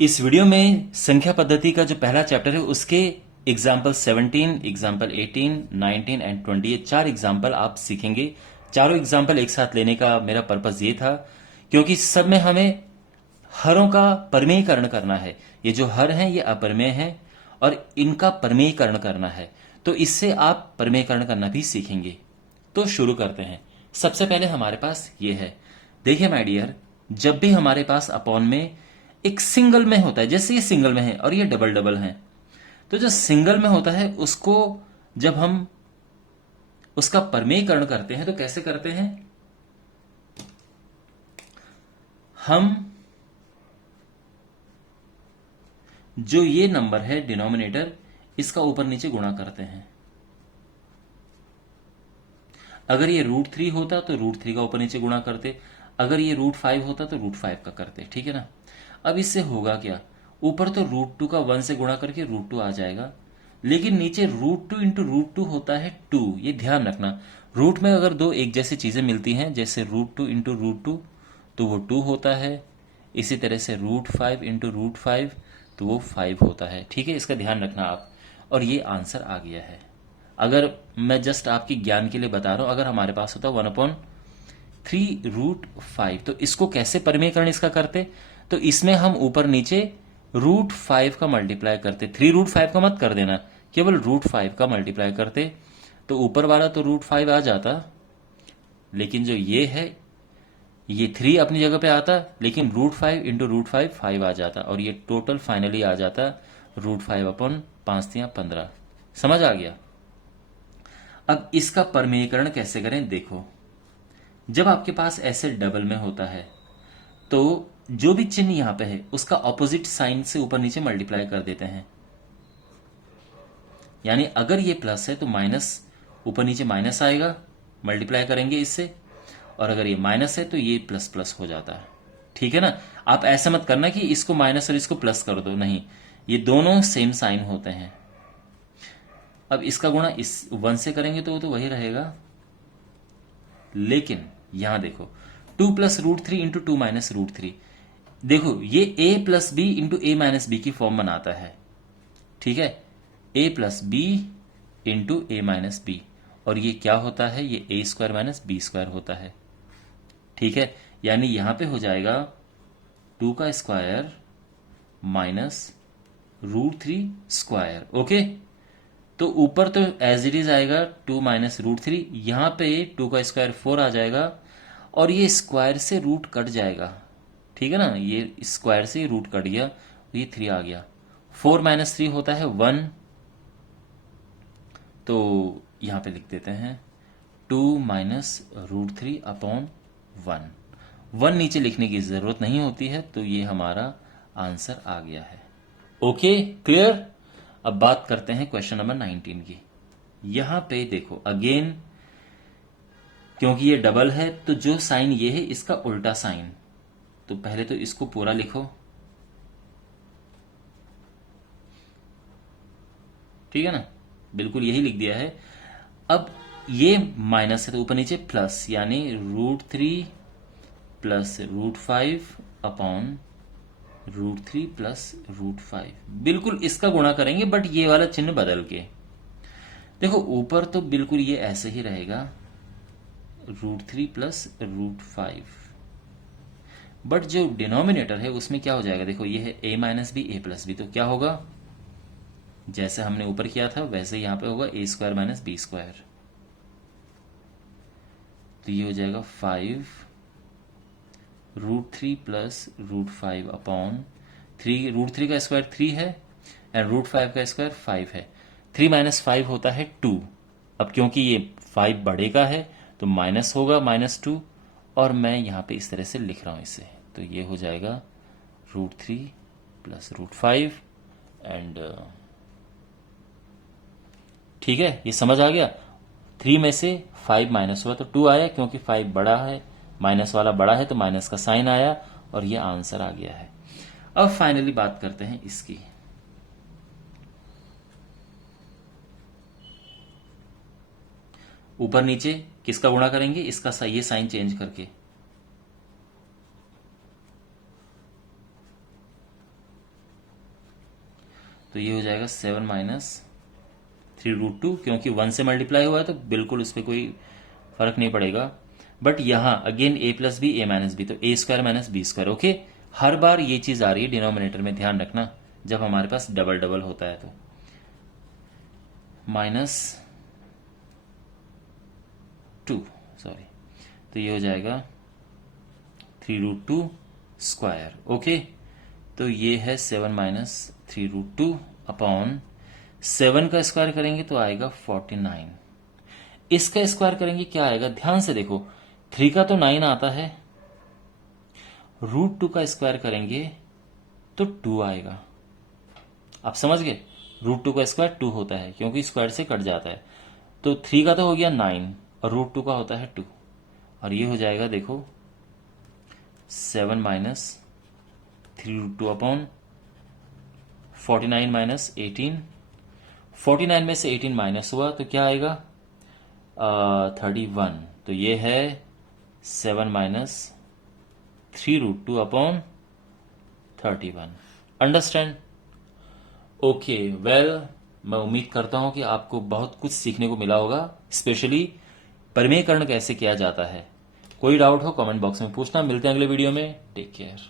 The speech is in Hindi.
इस वीडियो में संख्या पद्धति का जो पहला चैप्टर है उसके एग्जाम्पल 17, एग्जाम्पल 18, 19 एंड 20 ये 4 एग्जाम्पल आप सीखेंगे। चारों एग्जाम्पल एक साथ लेने का मेरा पर्पज ये था क्योंकि सब में हमें हरों का परमेयीकरण करना है। ये जो हर हैं ये अपरमेय हैं और इनका परमेयीकरण करना है, तो इससे आप परमेयीकरण करना भी सीखेंगे। तो शुरू करते हैं। सबसे पहले हमारे पास ये है, देखिए माय डियर, जब भी हमारे पास अपॉन में एक सिंगल में होता है, जैसे ये सिंगल में है और ये डबल डबल है, तो जो सिंगल में होता है उसको जब हम उसका परमेयीकरण करते हैं तो कैसे करते हैं, हम जो ये नंबर है डिनोमिनेटर इसका ऊपर नीचे गुणा करते हैं। अगर ये √3 होता तो √3 का ऊपर नीचे गुणा करते, अगर ये √5 होता तो √5 का करते, ठीक है ना। अब इससे होगा क्या, ऊपर तो √2 का 1 से गुणा करके √2 आ जाएगा, लेकिन नीचे √2 इंटू √2 होता है 2। ये ध्यान रखना, रूट में अगर दो एक जैसी चीजें मिलती हैं जैसे √2 इंटू √2 तो वो 2 होता है, इसी तरह से √5 इंटू √5 तो वो 5 होता है, ठीक है। इसका ध्यान रखना आप। और ये आंसर आ गया है। अगर मैं जस्ट आपकी ज्ञान के लिए बता रहा हूं, अगर हमारे पास होता 1/3 √5 तो इसको कैसे परमेयीकरण इसका करते, तो इसमें हम ऊपर नीचे √5 का मल्टीप्लाई करते। 3 √5 का मत कर देना, केवल √5 का मल्टीप्लाई करते, तो ऊपर वाला तो √5 आ जाता, लेकिन जो ये है ये 3 अपनी जगह पे आता, लेकिन √5 इंटू √5 5 आ जाता, और ये टोटल फाइनली आ जाता √5/5 × 15। समझ आ गया। अब इसका परमेयीकरण कैसे करें, देखो, जब आपके पास ऐसे डबल में होता है तो जो भी चिन्ह यहां पे है उसका ऑपोजिट साइन से ऊपर नीचे मल्टीप्लाई कर देते हैं। यानी अगर ये प्लस है तो माइनस, ऊपर नीचे माइनस आएगा, मल्टीप्लाई करेंगे इससे, और अगर ये माइनस है तो ये प्लस प्लस हो जाता है, ठीक है ना। आप ऐसा मत करना कि इसको माइनस और इसको प्लस कर दो, नहीं, ये दोनों सेम साइन होते हैं। अब इसका गुणा इस 1 से करेंगे तो वो तो वही रहेगा, लेकिन यहां देखो 2 + √3 इंटू 2 - √3, देखो ये a + b into a - b की फॉर्म बनाता है, ठीक है। a + b into a - b, और ये क्या होता है, ये a² - b² होता है, ठीक है। यानी यहां पे हो जाएगा 2 का स्क्वायर माइनस √3², ओके। तो ऊपर तो एज इट इज आएगा 2 - √3, यहां पे 2 का स्क्वायर 4 आ जाएगा, और ये स्क्वायर से रूट कट जाएगा, ठीक है ना। ये स्क्वायर से रूट कट गया, ये 3 आ गया। 4 - 3 होता है 1, तो यहां पे लिख देते हैं 2 - √3/1। 1 नीचे लिखने की जरूरत नहीं होती है, तो ये हमारा आंसर आ गया है। Okay, clear. अब बात करते हैं क्वेश्चन नंबर 19 की। यहां पे देखो अगेन, क्योंकि ये डबल है तो जो साइन ये है इसका उल्टा साइन, तो पहले तो इसको पूरा लिखो, ठीक है ना, बिल्कुल यही लिख दिया है। अब ये माइनस है तो ऊपर नीचे प्लस, यानी √3 + √5/√3 + √5, बिल्कुल इसका गुणा करेंगे बट ये वाला चिन्ह बदल के। देखो ऊपर तो बिल्कुल ये ऐसे ही रहेगा √3 + √5, बट जो डिनोमिनेटर है उसमें क्या हो जाएगा, देखो ये है a - b a + b, तो क्या होगा, जैसे हमने ऊपर किया था वैसे यहां पे होगा a² - b², तो ये हो जाएगा 5 √3 + √5/3। √3 का स्क्वायर 3 है एंड √5 का स्क्वायर 5 है। 3 - 5 होता है 2। अब क्योंकि ये 5 बड़े का है तो माइनस होगा -2, और मैं यहाँ पे इस तरह से लिख रहा हूँ इसे, तो ये हो जाएगा √3 + √5 एंड, ठीक है, ये समझ आ गया। 3 में से 5 माइनस हुआ तो 2 आया, क्योंकि 5 बड़ा है, माइनस वाला बड़ा है तो माइनस का साइन आया, और ये आंसर आ गया है। अब फाइनली बात करते हैं इसकी। ऊपर नीचे किसका गुणा करेंगे, इसका ये साइन चेंज करके, तो ये हो जाएगा 7 माइनस 3√2, क्योंकि 1 से मल्टीप्लाई हुआ है तो बिल्कुल उस पर कोई फर्क नहीं पड़ेगा। बट यहां again a plus B, a minus B, तो a square minus B square. Okay, हर बार ये चीज आ रही है डिनोमिनेटर में, ध्यान रखना जब हमारे पास डबल डबल होता है तो। -2, सॉरी, तो ये हो जाएगा 3√2 स्क्वायर। ओके, तो ये है 7 माइनस 3√2 अपॉन 7 का स्क्वायर करेंगे तो आएगा 49। इसका स्क्वायर करेंगे क्या आएगा, ध्यान से देखो, 3 का तो 9 आता है, √2 का स्क्वायर करेंगे तो 2 आएगा। आप समझ गए, √2 का स्क्वायर 2 होता है क्योंकि स्क्वायर से कट जाता है। तो 3 का तो हो गया 9 और √2 का होता है 2, और ये हो जाएगा देखो 7 माइनस 3√2 अपॉन 49 माइनस 18। 49 में से 18 माइनस हुआ तो क्या आएगा 31। तो ये है 7 minus 3√2 upon 31। Understand? Okay, well, मैं उम्मीद करता हूं कि आपको बहुत कुछ सीखने को मिला होगा, स्पेशली परिमेयकरण कैसे किया जाता है। कोई डाउट हो कमेंट बॉक्स में पूछना। मिलते हैं अगले वीडियो में। Take care.